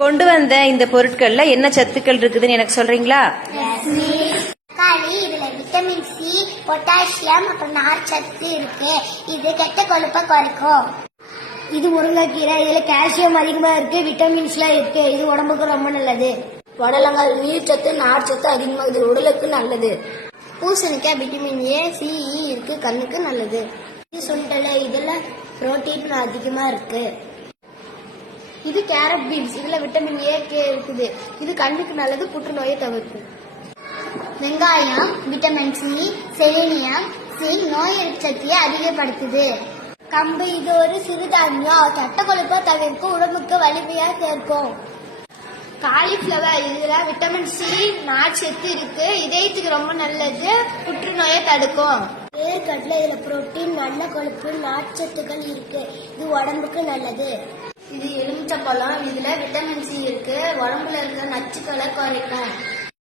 கொண்டு வந்த இந்த பொருட்கள்ல என்ன சத்துக்கள் இருக்குதுன்னு எனக்கு சொல்றீங்களா? தக்காளி, இதுல விட்டமின் சி, பொட்டாசியம், அப்புறம் நார் சத்து இருக்கு. இது கெட்ட கொழுப்பை குறைக்கும். இது முருங்கைக்கீரை, இதுல கால்சியம் அதிகமா இருக்கு, விட்டமின்ஸ் எல்லாம் இருக்கு. இது உடம்புக்கு ரொம்ப நல்லது. புடலங்காய் நீர் சத்து நார் சத்து அதிகமா இது உடலுக்கு நல்லது. பூசணிக்காய் விட்டமின் ஏ, சி, இ இருக்கு, கண்ணுக்கு நல்லது. இது சுண்டலை, இதுல புரோட்டீன் அதிகமா இருக்கு. இது கேரட் பீன்ஸ், இதுல விட்டமின் ஏ, கே இருக்குது. இது கண்ணுக்கு நல்லது, புற்றுநோயை தவிர்க்கும். வெங்காயம் விட்டமின் சி, செலினியம், சிங்க் நோய் எதிர்ப்பு சக்தியை அதிகப்படுத்துது. கம்பு, இது ஒரு சிறுதானியம், சட்ட கொழுப்பை தவிர்க்கும், உடம்புக்கு வலிமையா சேர்க்கும். காலிஃபிளவர், இதுல விட்டமின் சி, நார்ச்சத்து இருக்கு, இதயத்துக்கு ரொம்ப நல்லது, புற்றுநோயை தடுக்கும். வேர்க்கடலை, இதுல புரோட்டீன், நல்ல கொழுப்பு, நார்ச்சத்துக்கள் இருக்கு, இது உடம்புக்கு நல்லது. இது எலுமிச்சப்பழம், இதுல விட்டமின் சி இருக்கு, உடம்புல இருக்க நச்சுக்களை குறைக்கும்.